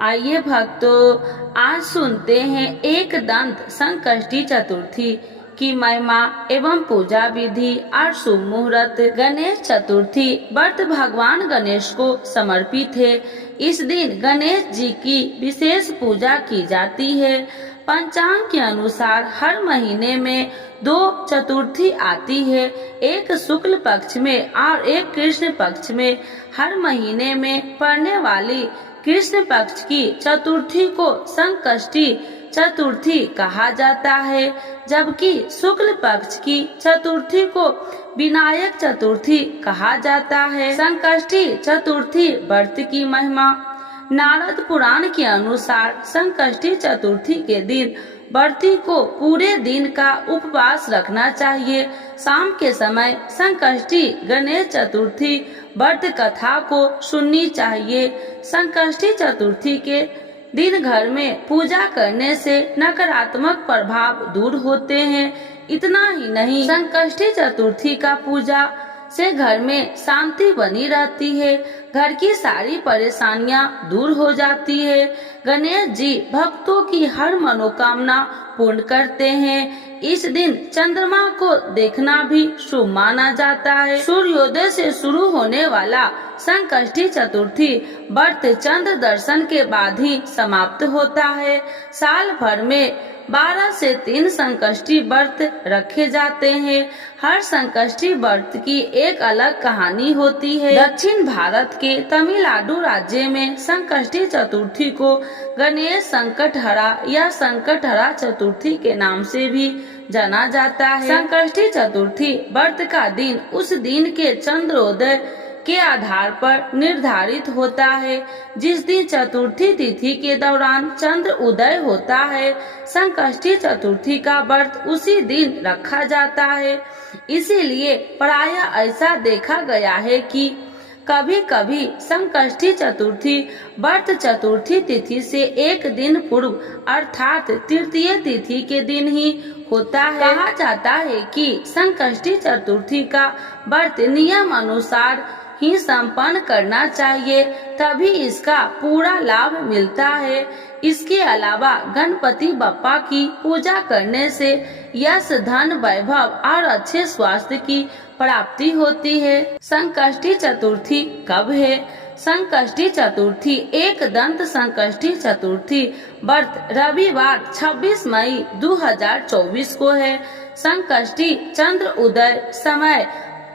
आइए भक्तों, आज सुनते हैं एक दंत संकष्टी चतुर्थी की महिमा एवं पूजा विधि और शुभ मुहूर्त। गणेश चतुर्थी व्रत भगवान गणेश को समर्पित है। इस दिन गणेश जी की विशेष पूजा की जाती है। पंचांग के अनुसार हर महीने में 2 चतुर्थी आती है, एक शुक्ल पक्ष में और एक कृष्ण पक्ष में। हर महीने में पड़ने वाली कृष्ण पक्ष की चतुर्थी को संकष्टी चतुर्थी कहा जाता है, जबकि शुक्ल पक्ष की चतुर्थी को विनायक चतुर्थी कहा जाता है। संकष्टी चतुर्थी व्रत की महिमा। नारद पुराण के अनुसार संकष्टी चतुर्थी के दिन व्रती को पूरे दिन का उपवास रखना चाहिए। शाम के समय संकष्टी गणेश चतुर्थी व्रत कथा को सुननी चाहिए। संकष्टी चतुर्थी के दिन घर में पूजा करने से नकारात्मक प्रभाव दूर होते हैं। इतना ही नहीं, संकष्टी चतुर्थी का पूजा से घर में शांति बनी रहती है, घर की सारी परेशानियां दूर हो जाती है। गणेश जी भक्तों की हर मनोकामना पूर्ण करते हैं। इस दिन चंद्रमा को देखना भी शुभ माना जाता है। सूर्योदय से शुरू होने वाला संकष्टी चतुर्थी व्रत चंद्र दर्शन के बाद ही समाप्त होता है। साल भर में 12 से 3 संकष्टी व्रत रखे जाते हैं। हर संकष्टी व्रत की एक अलग कहानी होती है। दक्षिण भारत के तमिलनाडु राज्य में संकष्टी चतुर्थी को गणेश संकटहरा या संकटहरा चतुर्थी के नाम से भी जाना जाता है। संकष्टी चतुर्थी व्रत का दिन उस दिन के चंद्रोदय के आधार पर निर्धारित होता है, जिस दिन चतुर्थी तिथि के दौरान चंद्र उदय होता है। संकष्टी चतुर्थी का व्रत उसी दिन रखा जाता है। इसीलिए प्रायः ऐसा देखा गया है कि कभी कभी संकष्टी चतुर्थी व्रत चतुर्थी तिथि से एक दिन पूर्व अर्थात तृतीय तिथि के दिन ही होता है। कहा जाता है कि संकष्टी चतुर्थी का व्रत नियम अनुसार ही संपन्न करना चाहिए, तभी इसका पूरा लाभ मिलता है। इसके अलावा गणपति बप्पा की पूजा करने से यश, धन, वैभव और अच्छे स्वास्थ्य की प्राप्ति होती है। संकष्टी चतुर्थी कब है? संकष्टी चतुर्थी एक दंत संकष्टी चतुर्थी व्रत रविवार 26 मई 2024 को है। संकष्टी चंद्र उदय समय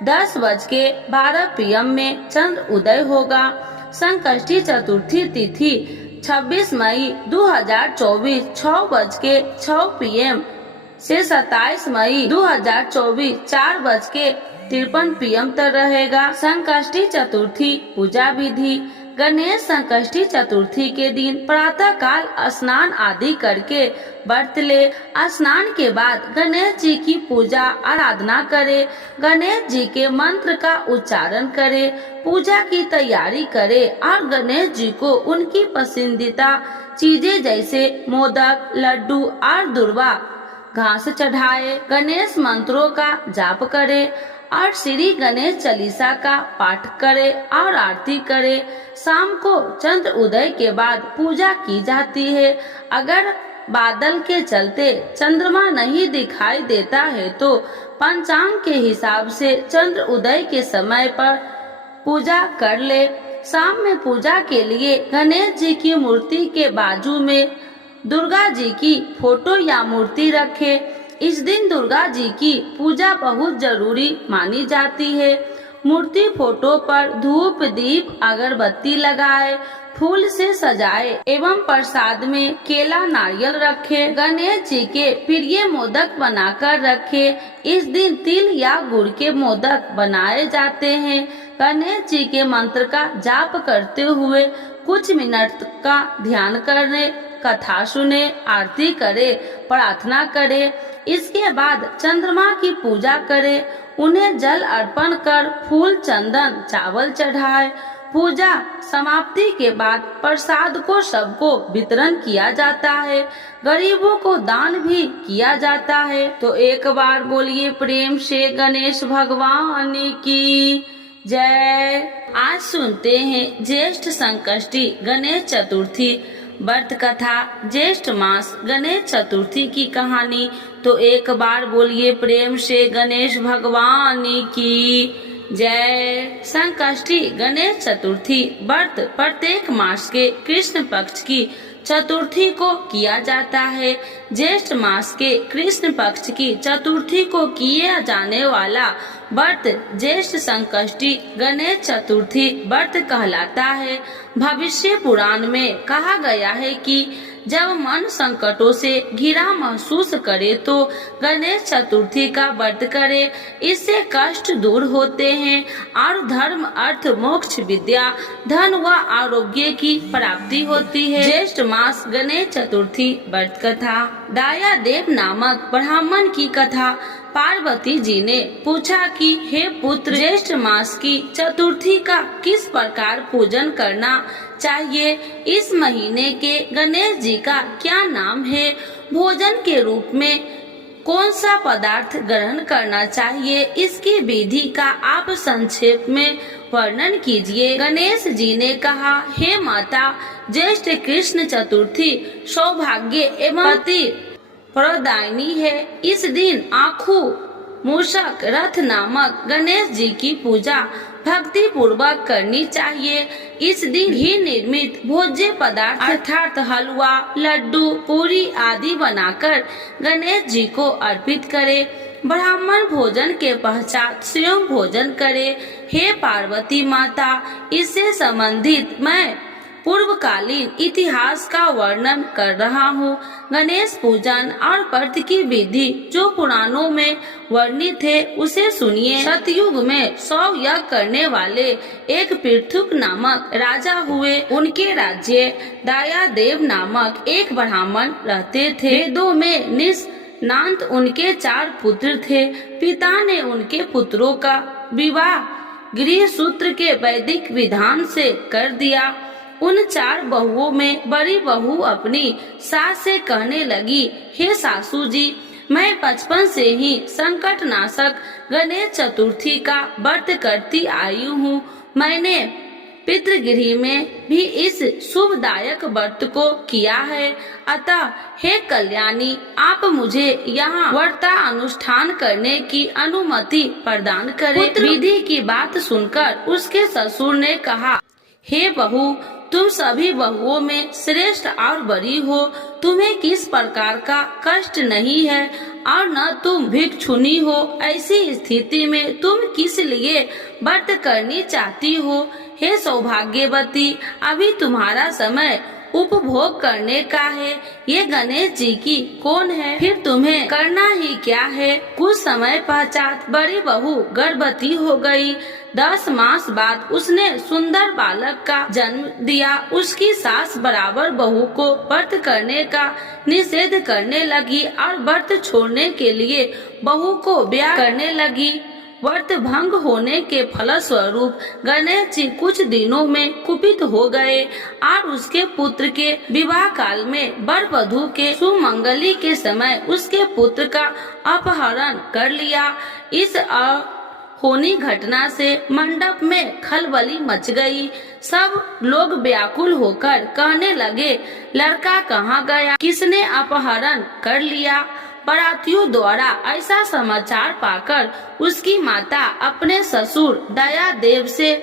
10:12 PM में चंद्र उदय होगा। संकष्टी चतुर्थी तिथि 26 मई 2024 6:06 PM से 27 मई 2024 4:53 PM तक रहेगा। संकष्टी चतुर्थी पूजा विधि। गणेश संकष्टी चतुर्थी के दिन प्रातः काल स्नान आदि करके व्रत ले। स्नान के बाद गणेश जी की पूजा आराधना करे, गणेश जी के मंत्र का उच्चारण करे, पूजा की तैयारी करे और गणेश जी को उनकी पसंदीदा चीजें जैसे मोदक, लड्डू और दुर्वा घास चढ़ाए। गणेश मंत्रों का जाप करे और श्री गणेश चालीसा का पाठ करे और आरती करे। शाम को चंद्र उदय के बाद पूजा की जाती है। अगर बादल के चलते चंद्रमा नहीं दिखाई देता है तो पंचांग के हिसाब से चंद्र उदय के समय पर पूजा कर ले। शाम में पूजा के लिए गणेश जी की मूर्ति के बाजू में दुर्गा जी की फोटो या मूर्ति रखे। इस दिन दुर्गा जी की पूजा बहुत जरूरी मानी जाती है। मूर्ति फोटो पर धूप, दीप, अगरबत्ती लगाए, फूल से सजाए एवं प्रसाद में केला, नारियल रखे। गणेश जी के प्रिय मोदक बनाकर रखे। इस दिन तिल या गुड़ के मोदक बनाए जाते हैं। गणेश जी के मंत्र का जाप करते हुए कुछ मिनट का ध्यान करने, कथा सुने, आरती करे, प्रार्थना करे। इसके बाद चंद्रमा की पूजा करे, उन्हें जल अर्पण कर फूल, चंदन, चावल चढ़ाए। पूजा समाप्ति के बाद प्रसाद को सबको वितरण किया जाता है। गरीबों को दान भी किया जाता है। तो एक बार बोलिए प्रेम से गणेश भगवान की जय। आज सुनते हैं ज्येष्ठ संकष्टी गणेश चतुर्थी व्रत कथा। ज्येष्ठ मास गणेश चतुर्थी की कहानी। तो एक बार बोलिए प्रेम से गणेश भगवान की जय। संकष्टी गणेश चतुर्थी व्रत प्रत्येक मास के कृष्ण पक्ष की चतुर्थी को किया जाता है। ज्येष्ठ मास के कृष्ण पक्ष की चतुर्थी को किया जाने वाला व्रत ज्येष्ठ संकष्टी गणेश चतुर्थी व्रत कहलाता है। भविष्य पुराण में कहा गया है कि जब मन संकटों से घिरा महसूस करे तो गणेश चतुर्थी का व्रत करे। इससे कष्ट दूर होते हैं और धर्म अर्थ मोक्ष विद्या धन व आरोग्य की प्राप्ति होती है। ज्येष्ठ मास गणेश चतुर्थी व्रत कथा। दाया देव नामक ब्राह्मण की कथा। पार्वती जी ने पूछा कि हे पुत्र, ज्येष्ठ मास की चतुर्थी का किस प्रकार पूजन करना चाहिए? इस महीने के गणेश जी का क्या नाम है? भोजन के रूप में कौन सा पदार्थ ग्रहण करना चाहिए? इसकी विधि का आप संक्षेप में वर्णन कीजिए। गणेश जी ने कहा, हे माता, ज्येष्ठ कृष्ण चतुर्थी सौभाग्य एवं पति प्रदायिनी है। इस दिन आँखू मूषक रथ नामक गणेश जी की पूजा भक्ति पूर्वक करनी चाहिए। इस दिन ही निर्मित भोज्य पदार्थ अर्थात हलवा, लड्डू, पूरी आदि बनाकर गणेश जी को अर्पित करे। ब्राह्मण भोजन के पश्चात स्वयं भोजन करे। हे पार्वती माता, इससे संबंधित मैं पूर्वकालीन इतिहास का वर्णन कर रहा हूँ। गणेश पूजन और व्रत की विधि जो पुराणों में वर्णित है उसे सुनिए। सतयुग में 100 यज्ञ करने वाले एक पृथुक नामक राजा हुए। उनके राज्य दायादेव नामक एक ब्राह्मण रहते थे। वेदों में निष्णात उनके 4 पुत्र थे। पिता ने उनके पुत्रों का विवाह गृह सूत्र के वैदिक विधान से कर दिया। उन 4 बहुओं में बड़ी बहू अपनी सास से कहने लगी, हे सासू जी, मैं बचपन से ही संकट नाशक गणेश चतुर्थी का व्रत करती आई हूँ। मैंने पितृगृह में भी इस शुभदायक व्रत को किया है। अतः हे कल्याणी, आप मुझे यहाँ व्रता अनुष्ठान करने की अनुमति प्रदान करें। विधि की बात सुनकर उसके ससुर ने कहा, हे बहू, तुम सभी बहुओं में श्रेष्ठ और बड़ी हो। तुम्हें किस प्रकार का कष्ट नहीं है और न तुम भिक्षुनी हो। ऐसी स्थिति में तुम किस लिए व्रत करनी चाहती हो? हे सौभाग्यवती, अभी तुम्हारा समय उपभोग करने का है। ये गणेश जी की कौन है? फिर तुम्हें करना ही क्या है? कुछ समय पश्चात बड़ी बहू गर्भवती हो गई। 10 मास बाद उसने सुंदर बालक का जन्म दिया। उसकी सास बराबर बहू को व्रत करने का निषेध करने लगी और व्रत छोड़ने के लिए बहू को ब्याह करने लगी। व्रत भंग होने के फलस्वरूप गणेश जी कुछ दिनों में कुपित हो गए और उसके पुत्र के विवाह काल में वर वधू के सुमंगली के समय उसके पुत्र का अपहरण कर लिया। इस होनी घटना से मंडप में खलबली मच गई। सब लोग व्याकुल होकर कहने लगे, लड़का कहाँ गया? किसने अपहरण कर लिया? बारातियों द्वारा ऐसा समाचार पाकर उसकी माता अपने ससुर दयादेव से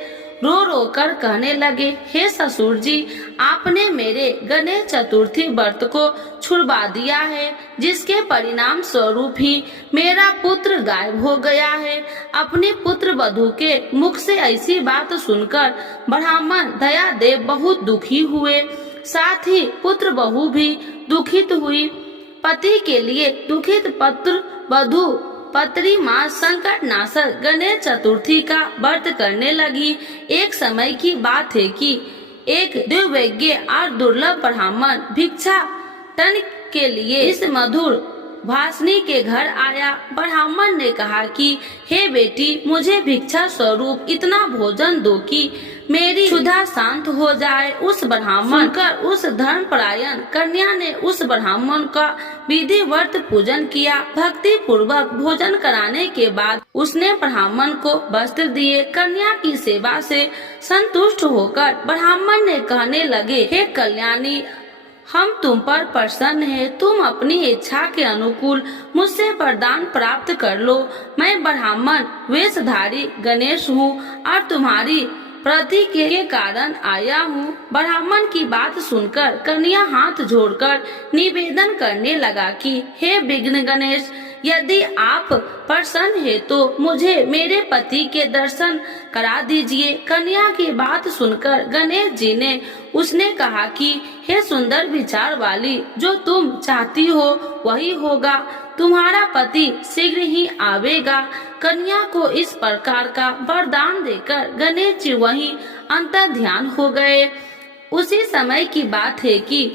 रो रो कर कहने लगे, हे ससुर जी, आपने मेरे गणेश चतुर्थी व्रत को छुड़वा दिया है, जिसके परिणाम स्वरूप ही मेरा पुत्र गायब हो गया है। अपने पुत्र वधू के मुख से ऐसी बात सुनकर ब्राह्मण दयादेव बहुत दुखी हुए। साथ ही पुत्र बहू भी दुखित हुई। पति के लिए दुखित पुत्र वधू पत्री माँ संकट नाशक गणेश चतुर्थी का व्रत करने लगी। एक समय की बात है कि एक दिव्यज्ञ और दुर्लभ ब्राह्मण भिक्षा टन के लिए इस मधुर भाषणी के घर आया। ब्राह्मण ने कहा कि हे बेटी, मुझे भिक्षा स्वरूप इतना भोजन दो कि मेरी क्षुधा शांत हो जाए। उस ब्राह्मण कर उस धर्मपरायण कन्या ने उस ब्राह्मण का विधिवत पूजन किया। भक्ति पूर्वक भोजन कराने के बाद उसने ब्राह्मण को वस्त्र दिए। कन्या की सेवा से संतुष्ट होकर ब्राह्मण ने कहने लगे, हे कल्याणी, हम तुम पर प्रसन्न हैं। तुम अपनी इच्छा के अनुकूल मुझसे वरदान प्राप्त कर लो। मैं ब्राह्मण वेशधारी गणेश हूँ और तुम्हारी प्रति के कारण आया हूँ। ब्राह्मण की बात सुनकर कन्या हाथ जोड़कर निवेदन करने लगा कि हे विघ्न गणेश, यदि आप प्रसन्न है तो मुझे मेरे पति के दर्शन करा दीजिए। कन्या की बात सुनकर गणेश जी ने उसने कहा कि हे सुंदर विचार वाली, जो तुम चाहती हो वही होगा। तुम्हारा पति शीघ्र ही आवेगा। कन्या को इस प्रकार का वरदान देकर गणेश जी वहीं अंतर्ध्यान हो गए। उसी समय की बात है कि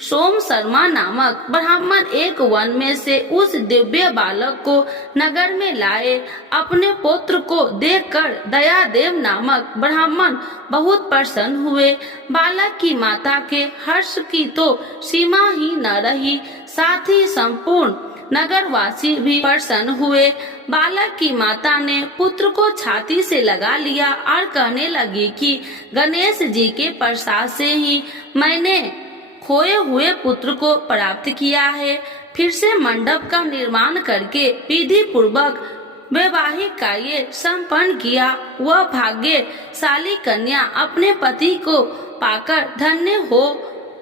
सोम शर्मा नामक ब्राह्मण एक वन में से उस दिव्य बालक को नगर में लाए। अपने पुत्र को देखकर दयादेव नामक ब्राह्मण बहुत प्रसन्न हुए। बालक की माता के हर्ष की तो सीमा ही न रही, साथ ही संपूर्ण नगरवासी भी प्रसन्न हुए। बालक की माता ने पुत्र को छाती से लगा लिया और कहने लगी कि गणेश जी के प्रसाद से ही मैंने खोए हुए पुत्र को प्राप्त किया है। फिर से मंडप का निर्माण करके विधि पूर्वक वैवाहिक कार्य संपन्न किया। वह भाग्यशाली कन्या अपने पति को पाकर धन्य हो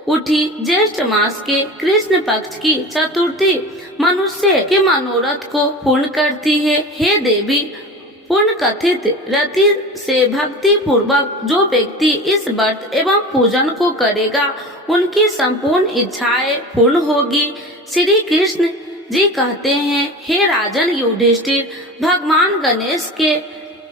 उठी। ज्येष्ठ मास के कृष्ण पक्ष की चतुर्थी मनुष्य के मनोरथ को पूर्ण करती है। हे देवी, पुण्य कथित रति से भक्ति पूर्वक जो व्यक्ति इस व्रत एवं पूजन को करेगा, उनकी संपूर्ण इच्छाएं पूर्ण होगी। श्री कृष्ण जी कहते हैं, हे राजन युधिष्ठिर, भगवान गणेश के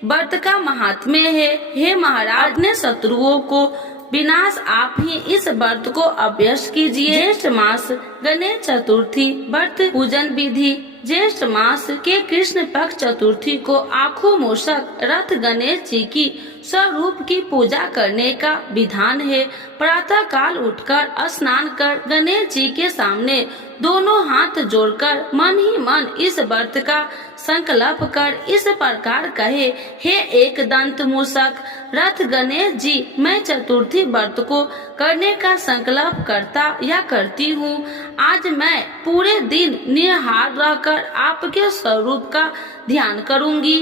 व्रत का महात्म्य है। हे महाराज, ने शत्रुओं को विनाश आप ही इस व्रत को अभ्यस्त कीजिए। ज्येष्ठ मास गणेश चतुर्थी व्रत पूजन विधि। ज्येष्ठ मास के कृष्ण पक्ष चतुर्थी को आँखों मूषक रथ गणेश जी की स्वरूप की पूजा करने का विधान है। प्रातः काल उठकर स्नान कर गणेश जी के सामने दोनों हाथ जोड़कर मन ही मन इस व्रत का संकल्प कर इस प्रकार कहे, हे एक दंत मूषक रथ गणेश जी, मैं चतुर्थी व्रत को करने का संकल्प करता या करती हूँ। आज मैं पूरे दिन निराहार रहकर आपके स्वरूप का ध्यान करूँगी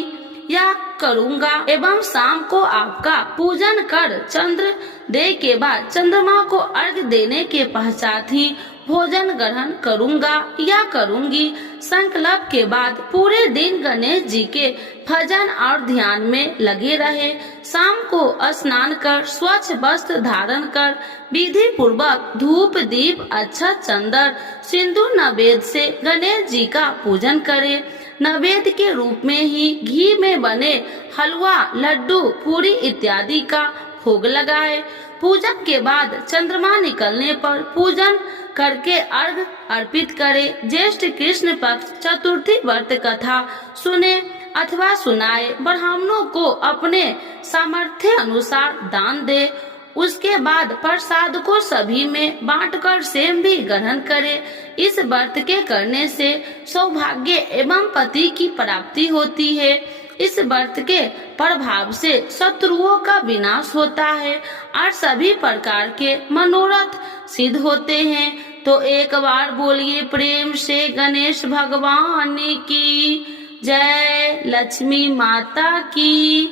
या करूँगा एवं शाम को आपका पूजन कर चंद्र दे के बाद चंद्रमा को अर्घ्य देने के पश्चात ही भोजन ग्रहण करूँगा या करूँगी। संकल्प के बाद पूरे दिन गणेश जी के भजन और ध्यान में लगे रहे। शाम को स्नान कर स्वच्छ वस्त्र धारण कर विधि पूर्वक धूप दीप अक्षत चंदन सिंदूर नैवेद्य से गणेश जी का पूजन करे। नैवेद्य के रूप में ही घी में बने हलवा, लड्डू, पूरी इत्यादि का भोग लगाए। पूजन के बाद चंद्रमा निकलने पर पूजन करके अर्घ अर्पित करे। ज्येष्ठ कृष्ण पक्ष चतुर्थी व्रत कथा सुने अथवा सुनाए। ब्राह्मणों को अपने सामर्थ्य अनुसार दान दे। उसके बाद प्रसाद को सभी में बांटकर स्वयं भी ग्रहण करे। इस व्रत के करने से सौभाग्य एवं पति की प्राप्ति होती है। इस व्रत के प्रभाव से शत्रुओं का विनाश होता है और सभी प्रकार के मनोरथ सिद्ध होते हैं। तो एक बार बोलिए प्रेम से गणेश भगवान की जय, लक्ष्मी माता की